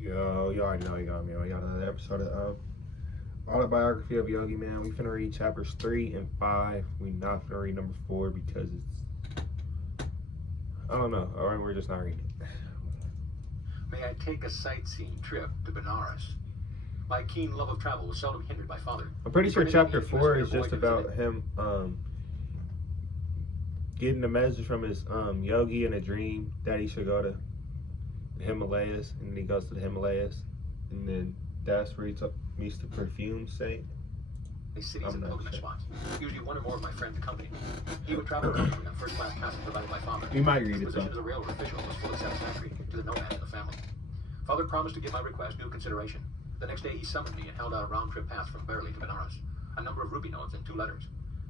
Yo, you already know you got me. We got another episode of Autobiography of Yogi, man. We finna read chapters 3 and 5. We not finna read number 4 because it's, I don't know. All right, we're just not reading it. May I take a sightseeing trip to Benares? My keen love of travel was seldom hindered by father. I'm pretty sure chapter 4 is just about him getting a message from his Yogi in a dream that he should go to the Himalayas, and then he goes to the Himalayas, and then that's where he meets the Perfume saint. Cities and pilgrimage spots. Usually one or more of my friends accompanied me. He would travel comfortably on first-class passage provided by father. You might read it, His position as a railroad official was fully satisfactory to the nomad in the family. Father promised to give my request due consideration. The next day he summoned me and held out a round-trip pass from Beverly to Benares, a number of rupee notes and 2 letters.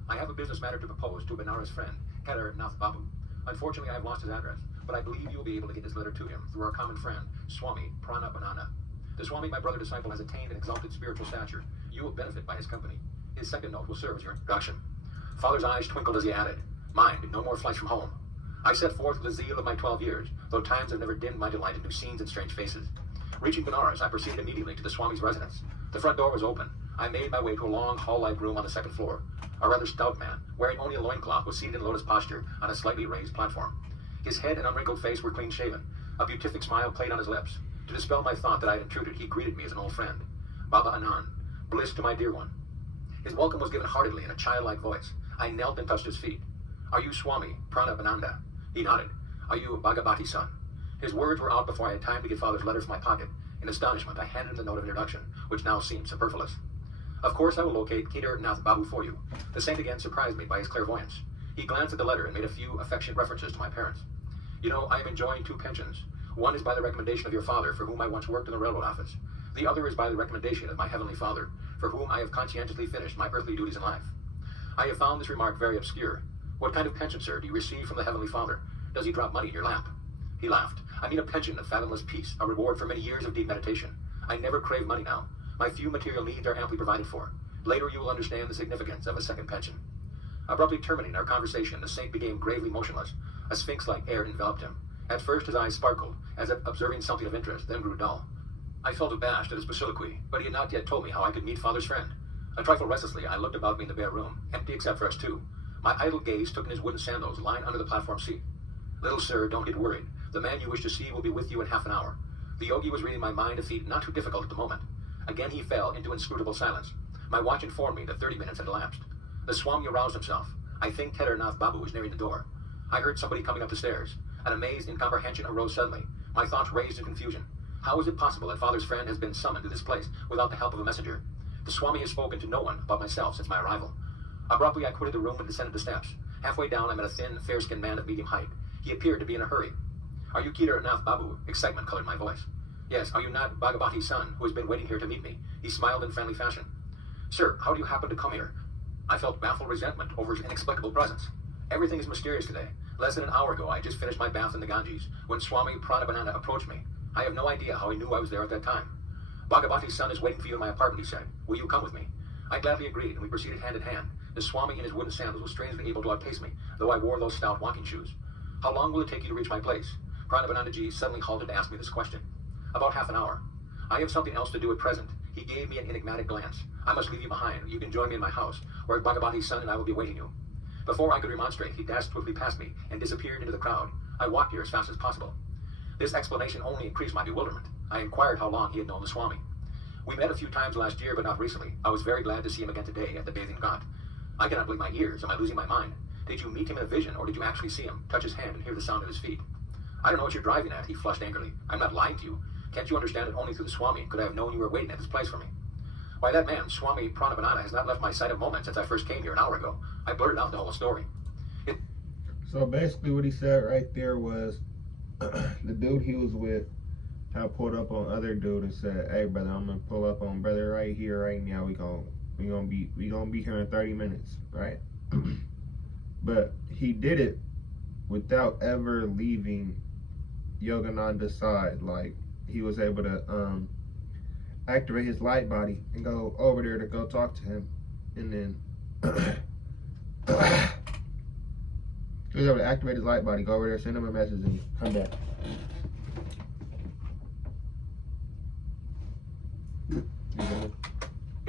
I have a business matter to propose to a Benares friend, Kedar Nath Babu. Unfortunately, I have lost his address, but I believe you will be able to get this letter to him through our common friend, Swami Pranabanana. The Swami, my brother disciple, has attained an exalted spiritual stature. You will benefit by his company. His second note will serve as your introduction. Father's eyes twinkled as he added, "Mind, no more flights from home." I set forth with the zeal of my 12 years, though times have never dimmed my delight in new scenes and strange faces. Reaching Benares, I proceeded immediately to the Swami's residence. The front door was open. I made my way to a long, hall-like room on the 2nd floor. A rather stout man, wearing only a loincloth, was seated in lotus posture on a slightly raised platform. His head and unwrinkled face were clean-shaven. A beatific smile played on his lips. To dispel my thought that I had intruded, he greeted me as an old friend. "Baba Anand, bliss to my dear one." His welcome was given heartily in a childlike voice. I knelt and touched his feet. "Are you Swami Pranabananda?" He nodded. "Are you Bhagavati's son?" His words were out before I had time to get father's letter from my pocket. In astonishment, I handed him the note of introduction, which now seemed superfluous. "Of course I will locate Kedar Nath Babu for you." The saint again surprised me by his clairvoyance. He glanced at the letter and made a few affectionate references to my parents. "You know, I am enjoying 2 pensions. One is by the recommendation of your father, for whom I once worked in the railroad office. The other is by the recommendation of my heavenly Father, for whom I have conscientiously finished my earthly duties in life." I have found this remark very obscure. "What kind of pension, sir, do you receive from the heavenly Father? Does he drop money in your lap?" He laughed. "I mean a pension of fathomless peace, a reward for many years of deep meditation. I never crave money now. My few material needs are amply provided for. Later you will understand the significance of a second pension." Abruptly terminating our conversation, the saint became gravely motionless. A sphinx-like air enveloped him. At first his eyes sparkled, as if observing something of interest, then grew dull. I felt abashed at his soliloquy, but he had not yet told me how I could meet father's friend. A trifle restlessly, I looked about me in the bare room, empty except for us 2. My idle gaze took in his wooden sandals lying under the platform seat. "Little sir, don't get worried. The man you wish to see will be with you in half an hour." The yogi was reading my mind, a feat not too difficult at the moment. Again he fell into inscrutable silence. My watch informed me that 30 minutes had elapsed. The Swami aroused himself. I think Kedar Nath Babu was nearing the door. I heard somebody coming up the stairs. An amazed incomprehension arose suddenly. My thoughts raced in confusion. How is it possible that father's friend has been summoned to this place without the help of a messenger? The Swami has spoken to no one but myself since my arrival. Abruptly I quitted the room and descended the steps. Halfway down I met a thin, fair-skinned man of medium height. He appeared to be in a hurry. "Are you Kedar Nath Babu?" Excitement colored my voice. "Yes, are you not Bhagavati's son, who has been waiting here to meet me?" He smiled in friendly fashion. "Sir, how do you happen to come here?" I felt baffled resentment over his inexplicable presence. Everything is mysterious today. Less than an hour ago, I had just finished my bath in the Ganges, when Swami Pranabanana approached me. I have no idea how he knew I was there at that time. "Bhagavati's son is waiting for you in my apartment," he said. "Will you come with me?" I gladly agreed, and we proceeded hand in hand. The Swami in his wooden sandals was strangely able to outpace me, though I wore those stout walking shoes. "How long will it take you to reach my place?" Pranabanandaji suddenly halted to ask me this question. "About half an hour." "I have something else to do at present." He gave me an enigmatic glance. "I must leave you behind. You can join me in my house, where Bhagavati's son and I will be waiting you." Before I could remonstrate, he dashed swiftly past me and disappeared into the crowd. I walked here as fast as possible. This explanation only increased my bewilderment. I inquired how long he had known the Swami. "We met a few times last year, but not recently. I was very glad to see him again today at the bathing ghat." I cannot believe my ears. Am I losing my mind? Did you meet him in a vision, or did you actually see him, touch his hand, and hear the sound of his feet? "I don't know what you're driving at," he flushed angrily. "I'm not lying to you. Can't you understand that only through the Swami could I have known you were waiting at this place for me?" "Why, that man, Swami Pranabanana, has not left my sight a moment since I first came here an hour ago." I blurted out the whole story. So basically what he said right there was the dude he was with had pulled up on other dude and said, "Hey brother, I'm gonna pull up on brother right here, right now. We gonna be here in 30 minutes, right?" But he did it without ever leaving Yogananda's side. Like, he was able to activate his light body and go over there to go talk to him, and then he was able to activate his light body, go over there, send him a message, and come back.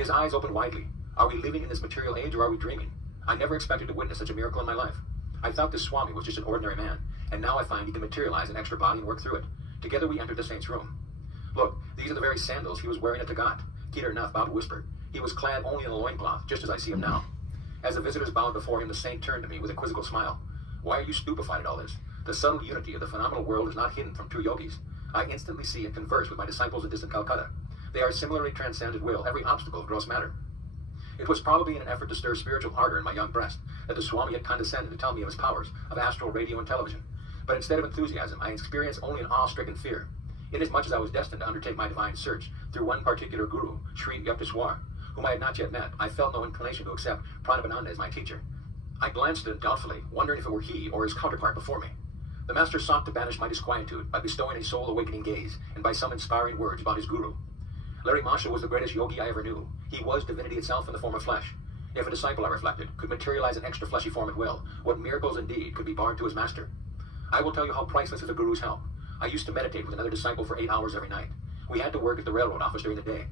His eyes opened widely. Are we living in this material age or are we dreaming? I never expected to witness such a miracle in my life. I thought this Swami was just an ordinary man, and now I find he can materialize an extra body and work through it. Together we entered the saint's room. Look, these are the very sandals he was wearing at Tagat. Kedarnath Babu whispered. He was clad only in a loincloth, just as I see him now. As the visitors bowed before him, the saint turned to me with a quizzical smile. Why are you stupefied at all this? The subtle unity of the phenomenal world is not hidden from true yogis. I instantly see and converse with my disciples in distant Calcutta. They are similarly transcended will every obstacle of gross matter. It was probably in an effort to stir spiritual ardor in my young breast that the Swami had condescended to tell me of his powers of astral radio and television. But instead of enthusiasm, I experienced only an awe-stricken fear, inasmuch as I was destined to undertake my divine search through one particular guru, Sri Yukteswar, whom I had not yet met. I felt no inclination to accept Pranabananda as my teacher. I glanced at him doubtfully, wondering if it were he or his counterpart before me. The master sought to banish my disquietude by bestowing a soul-awakening gaze and by some inspiring words about his guru. Larry Masha was the greatest yogi I ever knew. He was divinity itself in the form of flesh. If a disciple, I reflected, could materialize an extra fleshy form at will, what miracles indeed could be barred to his master? I will tell you how priceless is the guru's help. I used to meditate with another disciple for 8 hours every night. We had to work at the railroad office during the day.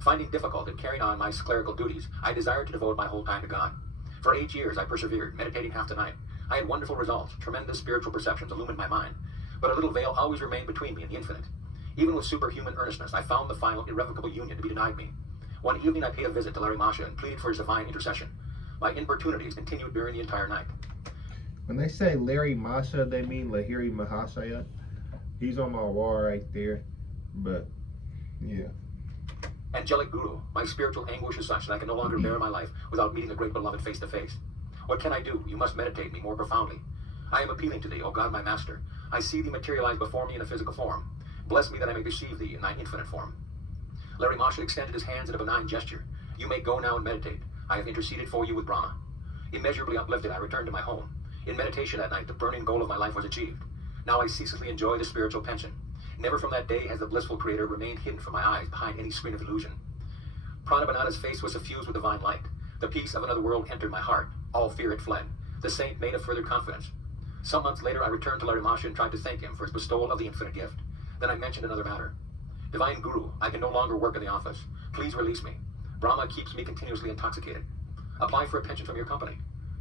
Finding difficult in carrying on my clerical duties, I desired to devote my whole time to God. For 8 years I persevered, meditating half the night. I had wonderful results. Tremendous spiritual perceptions illumined my mind. But a little veil always remained between me and the infinite. Even with superhuman earnestness, I found the final irrevocable union to be denied me. One evening I paid a visit to Larry Masha and pleaded for his divine intercession. My importunities continued during the entire night. When they say Larry Masha, they mean Lahiri Mahashaya. He's on my wall right there. But, yeah. Angelic Guru, my spiritual anguish is such that I can no longer bear my life without meeting the great beloved face to face. What can I do? You must meditate me more profoundly. I am appealing to thee, O God, my master. I see thee materialize before me in a physical form. Bless me that I may perceive thee in thy infinite form. Larry Masha extended his hands in a benign gesture. You may go now and meditate. I have interceded for you with Brahma. Immeasurably uplifted, I returned to my home. In meditation that night, the burning goal of my life was achieved. Now I ceaselessly enjoy the spiritual pension. Never from that day has the blissful Creator remained hidden from my eyes behind any screen of illusion. Pranabanada's face was suffused with divine light. The peace of another world entered my heart. All fear had fled. The saint made a further confidence. Some months later, I returned to Larry Masha and tried to thank him for his bestowal of the infinite gift. Then I mentioned another matter. Divine Guru, I can no longer work in the office. Please release me. Brahma keeps me continuously intoxicated. Apply for a pension from your company.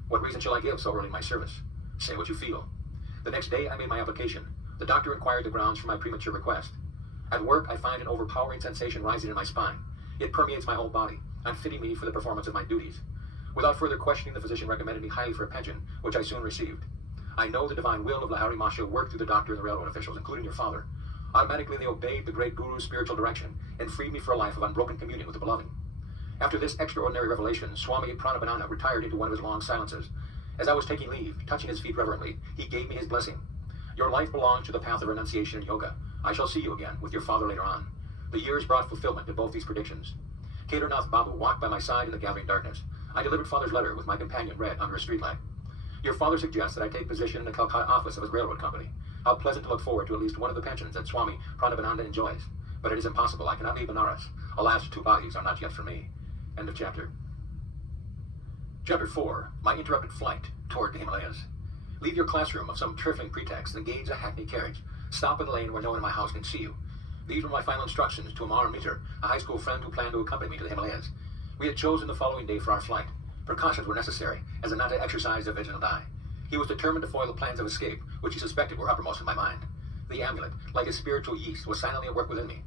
What reason shall I give so early in my service? Say what you feel. The next day, I made my application. The doctor inquired the grounds for my premature request. At work, I find an overpowering sensation rising in my spine. It permeates my whole body, unfitting me for the performance of my duties. Without further questioning, the physician recommended me highly for a pension, which I soon received. I know the divine will of Lahiri Masha worked through the doctor and the railroad officials, including your father. Automatically, they obeyed the great Guru's spiritual direction and freed me for a life of unbroken communion with the beloved. After this extraordinary revelation, Swami Pranabananda retired into one of his long silences. As I was taking leave, touching his feet reverently, he gave me his blessing. Your life belongs to the path of renunciation and yoga. I shall see you again with your father later on. The years brought fulfillment to both these predictions. Kedarnath Babu walked by my side in the gathering darkness. I delivered father's letter with my companion read under a streetlight. Your father suggests that I take position in the Calcutta office of his railroad company. How pleasant to look forward to at least one of the pensions that Swami Pranabananda enjoys. But it is impossible. I cannot leave Benares. Alas, 2 bodies are not yet for me. End of chapter. Chapter 4. My interrupted flight toward the Himalayas. Leave your classroom of some trifling pretext and engage a hackney carriage. Stop in the lane where no one in my house can see you. These were my final instructions to Amar Meter, a high school friend who planned to accompany me to the Himalayas. We had chosen the following day for our flight. Precautions were necessary, as Ananta exercised a vigilant eye. He was determined to foil the plans of escape, which he suspected were uppermost in my mind. The amulet, like a spiritual yeast, was silently at work within me.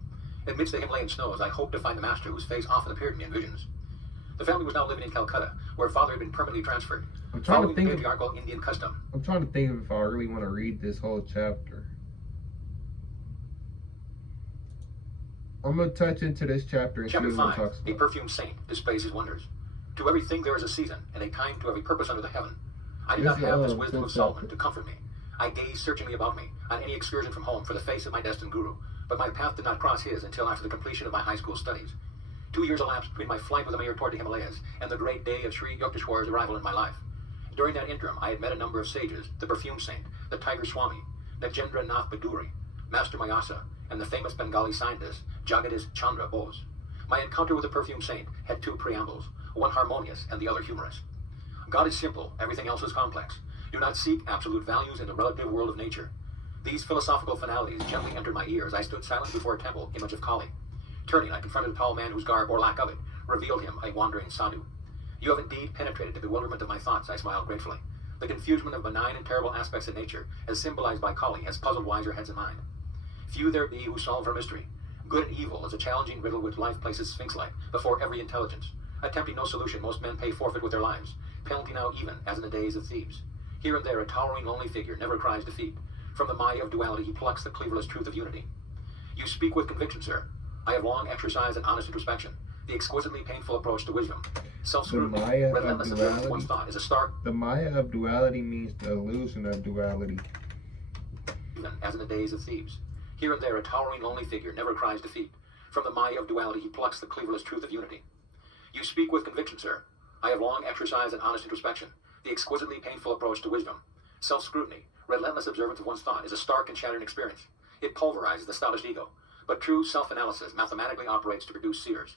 Amidst the Himalayan snows, I hoped to find the master whose face often appeared to me in visions. The family was now living in Calcutta, where father had been permanently transferred. I'm trying to think the patriarchal Indian custom. I'm trying to think of if I really want to read this whole chapter. I'm going to touch into this chapter and Chapter see what it 5. talks A about. perfume saint displays his wonders. To everything there is a season, and a time to every purpose under the heaven. I did not have this wisdom of Solomon to comfort me. I gazed searchingly about me, on any excursion from home, for the face of my destined guru, but my path did not cross his until after the completion of my high school studies. 2 years elapsed between my flight with the mayor toward the Himalayas and the great day of Sri Yukteswar's arrival in my life. During that interim, I had met a number of sages, the Perfume Saint, the Tiger Swami, Najendra Nath Baduri, Master Mayasa, and the famous Bengali scientist, Jagadish Chandra Bose. My encounter with the Perfume Saint had 2 preambles, one harmonious and the other humorous. God is simple, everything else is complex. Do not seek absolute values in the relative world of nature. These philosophical finalities gently entered my ears. I stood silent before a temple image of Kali. Turning, I confronted a tall man whose garb, or lack of it, revealed him a wandering sadhu. You have indeed penetrated the bewilderment of my thoughts, I smiled gratefully. The confusion of benign and terrible aspects of nature, as symbolized by Kali, has puzzled wiser heads in mind. Few there be who solve her mystery. Good and evil is a challenging riddle which life places sphinx-like before every intelligence. Attempting no solution, most men pay forfeit with their lives, penalty now even, as in the days of Thebes. Here and there a towering lonely figure never cries defeat. From the Maya of duality he plucks the cleaverless truth of unity. You speak with conviction, sir. I have long exercised an honest introspection, the exquisitely painful approach to wisdom. Self-scrutiny, relentless observance of one's thought, is a stark... The Maya of duality means the illusion of duality. Even as in the days of Thebes. Here and there a towering lonely figure never cries defeat. From the Maya of duality he plucks the cleaverless truth of unity. You speak with conviction, sir. I have long exercised an honest introspection, the exquisitely painful approach to wisdom. Self-scrutiny, relentless observance of one's thought, is a stark and shattering experience. It pulverizes the stoutest ego. But true self-analysis mathematically operates to produce seers.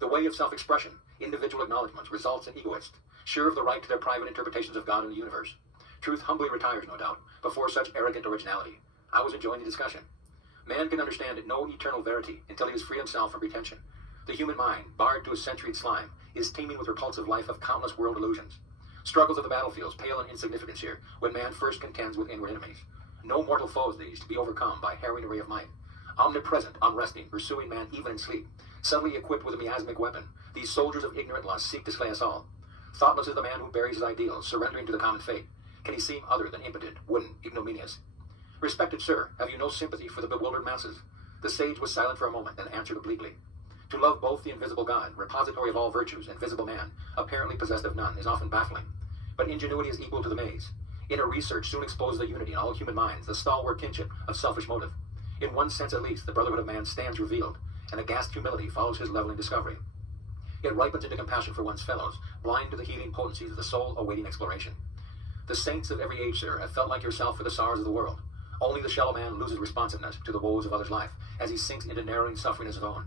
The way of self-expression, individual acknowledgments, results in egoists, sure of the right to their private interpretations of God and the universe. Truth humbly retires, no doubt, before such arrogant originality. I was enjoying the discussion. Man can understand no eternal verity until he has freed himself from pretension. The human mind, barred to a centuried slime, is teeming with repulsive life of countless world illusions. Struggles of the battlefields pale in insignificance here, when man first contends with inward enemies. No mortal foes these, to be overcome by harrowing array of might. Omnipresent, unresting, pursuing man even in sleep, suddenly equipped with a miasmic weapon, these soldiers of ignorant lust seek to slay us all. Thoughtless is the man who buries his ideals, surrendering to the common fate. Can he seem other than impotent, wooden, ignominious? Respected sir, have you no sympathy for the bewildered masses? The sage was silent for a moment, then answered obliquely. To love both the invisible God, repository of all virtues, and visible man, apparently possessed of none, is often baffling. But ingenuity is equal to the maze. Inner research soon exposes the unity in all human minds, the stalwart kinship of selfish motive. In one sense at least, the brotherhood of man stands revealed, and aghast humility follows his leveling discovery. It ripens into compassion for one's fellows, blind to the healing potencies of the soul awaiting exploration. The saints of every age, sir, have felt like yourself for the sorrows of the world. Only the shallow man loses responsiveness to the woes of others' life, as he sinks into narrowing suffering as his own.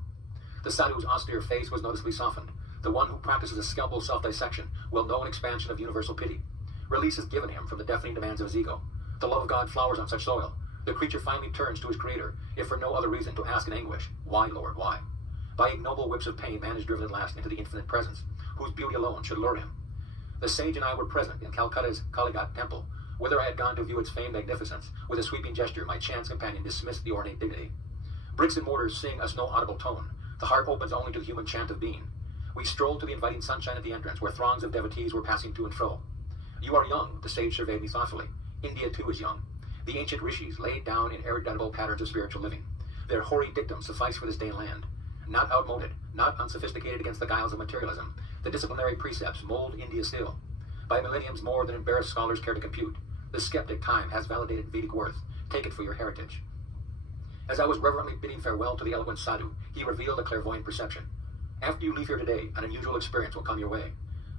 The sadhu's austere face was noticeably softened. The one who practices a scalpel self-dissection will know an expansion of universal pity. Release is given him from the deafening demands of his ego. The love of God flowers on such soil. The creature finally turns to his Creator, if for no other reason to ask in anguish, "Why, Lord, why?" By ignoble whips of pain, man is driven at last into the infinite presence, whose beauty alone should lure him. The sage and I were present in Calcutta's Kalighat temple, whither I had gone to view its famed magnificence. With a sweeping gesture, my chance companion dismissed the ornate dignity. Bricks and mortars sing us no audible tone. The heart opens only to the human chant of being. We strolled to the inviting sunshine at the entrance, where throngs of devotees were passing to and fro. You are young, the sage surveyed me thoughtfully. India too is young. The ancient rishis laid down ineradicable patterns of spiritual living. Their hoary dictums suffice for this day and land. Not outmoded, not unsophisticated against the guiles of materialism, the disciplinary precepts mold India still. By millenniums more than embarrassed scholars care to compute. The skeptic time has validated Vedic worth. Take it for your heritage. As I was reverently bidding farewell to the eloquent sadhu, he revealed a clairvoyant perception. After you leave here today, an unusual experience will come your way.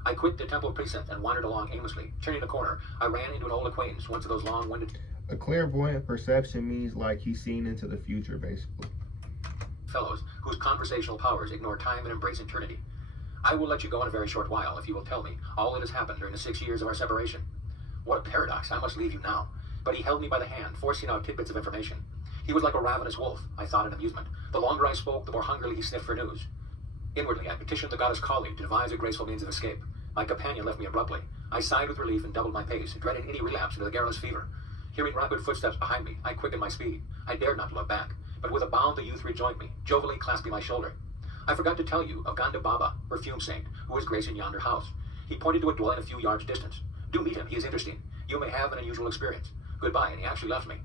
I quit the temple precinct and wandered along aimlessly. Turning a corner, I ran into an old acquaintance, once of those long-winded... A clairvoyant perception means like he's seen into the future, basically. ...fellows whose conversational powers ignore time and embrace eternity. I will let you go in a very short while if you will tell me all that has happened during the 6 years of our separation. What a paradox, I must leave you now. But he held me by the hand, forcing out tidbits of information. He was like a ravenous wolf, I thought in amusement. The longer I spoke, the more hungrily he sniffed for news. Inwardly, I petitioned the goddess Kali to devise a graceful means of escape. My companion left me abruptly. I sighed with relief and doubled my pace, dreading any relapse into the garrulous fever. Hearing rapid footsteps behind me, I quickened my speed. I dared not look back, but with a bound the youth rejoined me, jovially clasping my shoulder. I forgot to tell you of Ganda Baba, Perfume saint, who is gracing yonder house. He pointed to a dwelling a few yards distance. Do meet him, he is interesting. You may have an unusual experience. Goodbye, and he actually left me.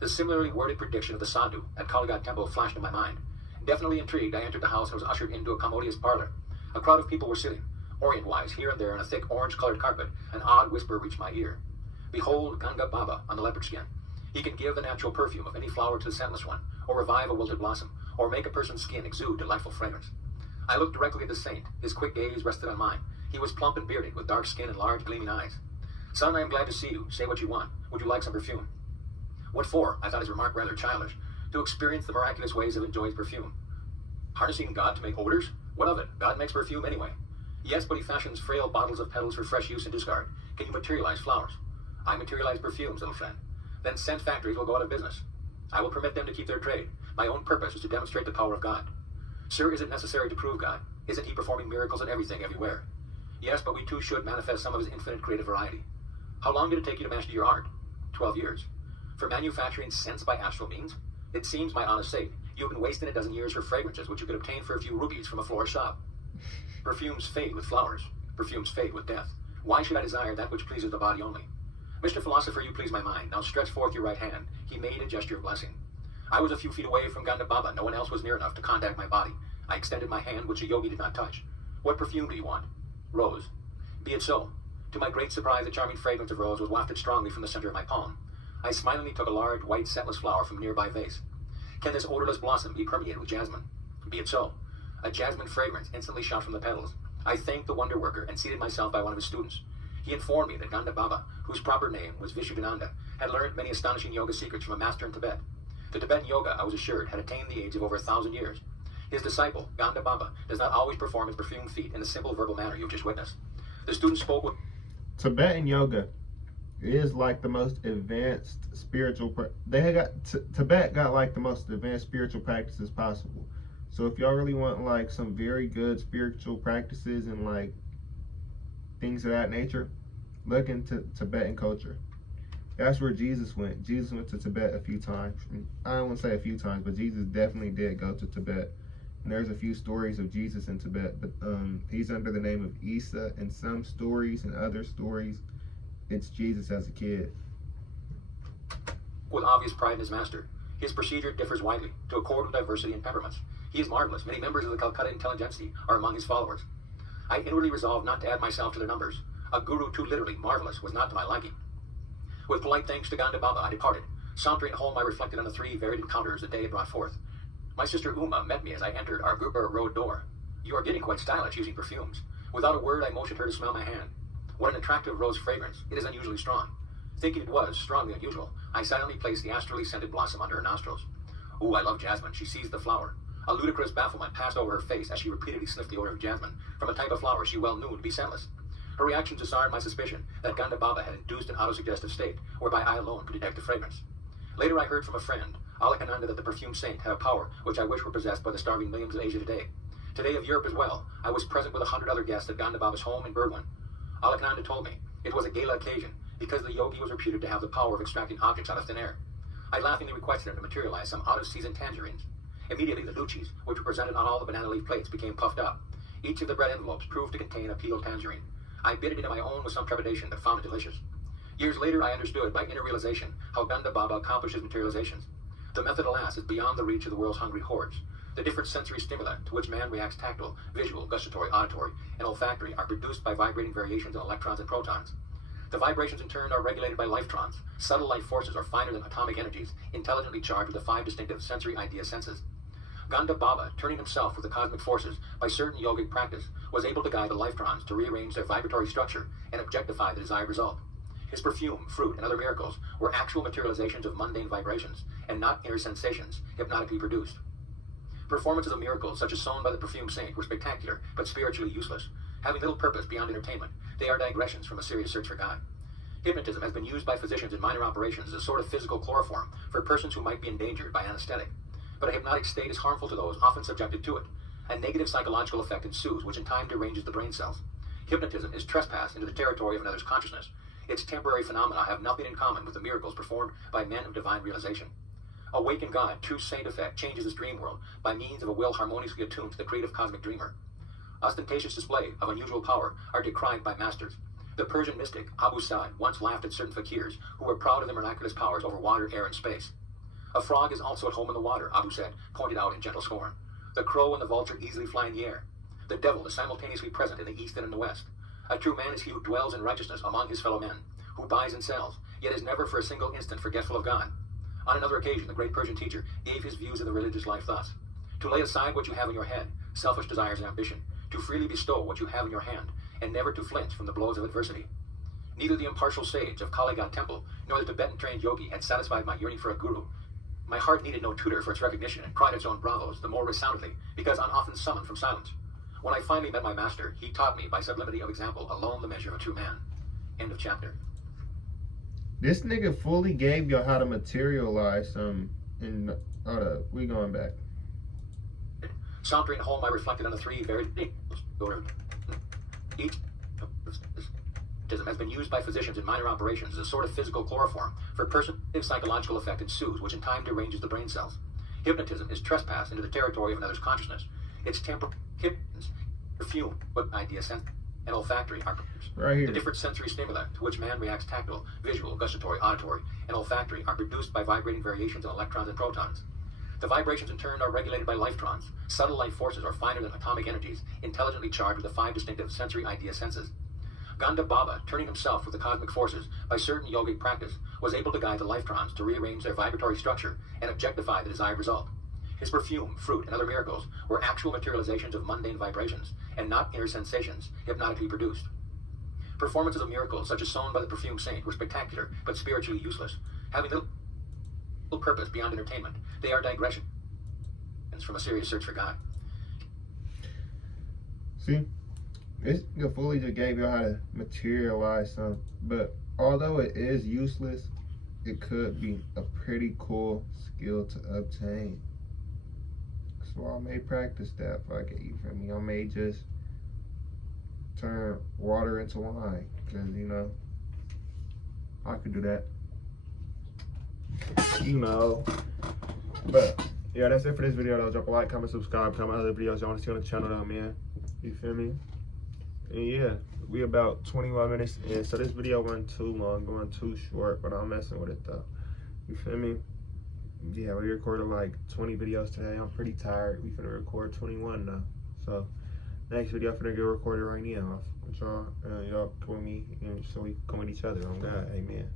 The similarly worded prediction of the sadhu at Kalighat temple flashed in my mind. Definitely intrigued, I entered the house and was ushered into a commodious parlor. A crowd of people were sitting, orient-wise, here and there on a thick orange-colored carpet. An odd whisper reached my ear. Behold Ganga Baba on the leopard skin. He can give the natural perfume of any flower to the scentless one, or revive a wilted blossom, or make a person's skin exude delightful fragrance. I looked directly at the saint. His quick gaze rested on mine. He was plump and bearded, with dark skin and large gleaming eyes. Son, I am glad to see you. Say what you want. Would you like some perfume? What for? I thought his remark rather childish. To experience the miraculous ways of enjoying perfume. Harnessing God to make odors? What of it? God makes perfume anyway. Yes, but he fashions frail bottles of petals for fresh use and discard. Can you materialize flowers? I materialize perfumes, little friend. Then scent factories will go out of business. I will permit them to keep their trade. My own purpose is to demonstrate the power of God. Sir, is it necessary to prove God? Isn't he performing miracles in everything, everywhere? Yes, but we too should manifest some of his infinite creative variety. How long did it take you to master your art? 12 years. For manufacturing scents by astral means? It seems, my honest sake, you have been wasting a dozen years for fragrances which you could obtain for a few rupees from a florist shop. Perfumes fade with flowers. Perfumes fade with death. Why should I desire that which pleases the body only? Mr. Philosopher, you please my mind. Now stretch forth your right hand. He made a gesture of blessing. I was a few feet away from Ganda Baba. No one else was near enough to contact my body. I extended my hand, which the yogi did not touch. What perfume do you want? Rose. Be it so. To my great surprise, the charming fragrance of rose was wafted strongly from the center of my palm. I smilingly took a large, white, scentless flower from a nearby vase. Can this odorless blossom be permeated with jasmine? Be it so. A jasmine fragrance instantly shot from the petals. I thanked the wonder worker and seated myself by one of his students. He informed me that Ganda Baba, whose proper name was Vishuddhananda, had learned many astonishing yoga secrets from a master in Tibet. The Tibetan yoga, I was assured, had attained the age of over 1,000 years. His disciple, Ganda Baba, does not always perform his perfumed feat in the simple verbal manner you've just witnessed. The student spoke with Tibetan yoga is like the most advanced spiritual. Tibet got like the most advanced spiritual practices possible. So if y'all really want like some very good spiritual practices and like things of that nature, look into Tibetan culture. That's where Jesus went. Jesus went to Tibet a few times. I don't want to say a few times, but Jesus definitely did go to Tibet. And there's a few stories of Jesus in Tibet, but he's under the name of Isa in some stories, and other stories, it's Jesus as a kid. with obvious pride in his master. His procedure differs widely, to accord with diversity in temperaments. He is marvelous. Many members of the Calcutta intelligentsia are among his followers. I inwardly resolved not to add myself to their numbers. A guru too literally marvelous was not to my liking. With polite thanks to Ganda Baba, I departed. Sauntering home, I reflected on the three varied encounters the day had brought forth. My sister Uma met me as I entered our Gurbar road door. You are getting quite stylish using perfumes. Without a word, I motioned her to smell my hand. What an attractive rose fragrance. It is unusually strong. Thinking it was strongly unusual, I silently placed the astrally scented blossom under her nostrils. Ooh, I love jasmine. She seized the flower. A ludicrous bafflement passed over her face as she repeatedly sniffed the odor of jasmine, from a type of flower she well knew to be scentless. Her reaction disarmed my suspicion that Ganda Baba had induced an autosuggestive state, whereby I alone could detect the fragrance. Later I heard from a friend, Alakananda, that the perfume saint had a power which I wish were possessed by the starving millions of Asia today. Today of Europe as well, I was present with 100 other guests at Ganda Baba's home in Burgwin. Alakananda told me it was a gala occasion because the yogi was reputed to have the power of extracting objects out of thin air. I laughingly requested him to materialize some out-of-season tangerines. Immediately the luchis, which were presented on all the banana leaf plates, became puffed up. Each of the bread envelopes proved to contain a peeled tangerine. I bit it into my own with some trepidation, but found it delicious. Years later, I understood by inner realization how Ganda Baba accomplishes materializations. The method, alas, is beyond the reach of the world's hungry hordes. The different sensory stimuli to which man reacts, tactile, visual, gustatory, auditory, and olfactory, are produced by vibrating variations in electrons and protons. The vibrations in turn are regulated by lifetrons. Subtle life forces are finer than atomic energies, intelligently charged with the 5 distinctive sensory idea senses. Ganda Baba, turning himself with the cosmic forces by certain yogic practice, was able to guide the lifetrons to rearrange their vibratory structure and objectify the desired result. His perfume, fruit, and other miracles were actual materializations of mundane vibrations, and not inner sensations, hypnotically produced. Performances of miracles, such as sown by the perfume saint, were spectacular, but spiritually useless. Having little purpose beyond entertainment, they are digressions from a serious search for God. Hypnotism has been used by physicians in minor operations as a sort of physical chloroform for persons who might be endangered by anesthetic. But a hypnotic state is harmful to those often subjected to it. A negative psychological effect ensues, which in time deranges the brain cells. Hypnotism is trespass into the territory of another's consciousness. Its temporary phenomena have nothing in common with the miracles performed by men of divine realization. Awake in God, true saint effect changes his dream world by means of a will harmoniously attuned to the creative cosmic dreamer. Ostentatious display of unusual power are decried by masters. The Persian mystic Abu Sa'd once laughed at certain fakirs who were proud of their miraculous powers over water, air, and space. A frog is also at home in the water, Abu said, pointed out in gentle scorn. The crow and the vulture easily fly in the air. The devil is simultaneously present in the east and in the west. A true man is he who dwells in righteousness among his fellow men, who buys and sells, yet is never for a single instant forgetful of God. On another occasion, the great Persian teacher gave his views of the religious life thus: to lay aside what you have in your head, selfish desires and ambition, to freely bestow what you have in your hand, and never to flinch from the blows of adversity. Neither the impartial sage of Kaligat temple, nor the Tibetan-trained yogi had satisfied my yearning for a guru. My heart needed no tutor for its recognition, and cried its own bravos the more resoundingly, because often summoned from silence. When I finally met my master, he taught me by sublimity of example alone the measure of a true man. End of chapter. This nigga fully gave y'all how to materialize we going back. Sauntering home, I reflected on the three varied each has been used by physicians in minor operations as a sort of physical chloroform for personal psychological effect ensues, which in time deranges the brain cells. Hypnotism is trespass into the territory of another's consciousness. Its perfume, what idea, sense, and olfactory are right here. The different sensory stimuli to which man reacts tactile, visual, gustatory, auditory, and olfactory are produced by vibrating variations in electrons and protons. The vibrations in turn are regulated by lifetrons, subtle life forces or finer than atomic energies, intelligently charged with the 5 distinctive sensory idea senses. Ganda Baba, turning himself with the cosmic forces by certain yogic practice, was able to guide the lifetrons to rearrange their vibratory structure and objectify the desired result. His perfume, fruit, and other miracles were actual materializations of mundane vibrations, and not inner sensations hypnotically produced. Performances of miracles, such as sown by the perfume saint, were spectacular, but spiritually useless. Having little purpose beyond entertainment, they are digressions from a serious search for God. See? It fully just gave you how to materialize something, but although it is useless, it could be a pretty cool skill to obtain. So I may practice that. Fuck it, you feel me? I may just turn water into wine, because you know I could do that. You know, but yeah, that's it for this video though. Drop a like, comment, subscribe, comment other videos y'all want to see on the channel though, man. You feel me? And yeah, we about 21 minutes in, so this video wasn't too long, going too short, but I'm messing with it though. You feel me? Yeah, we recorded like 20 videos today. I'm pretty tired. We finna record 21 now. So next video I'm finna get recorded right now. With y'all, y'all come with me, and so we come with each other. On God, amen.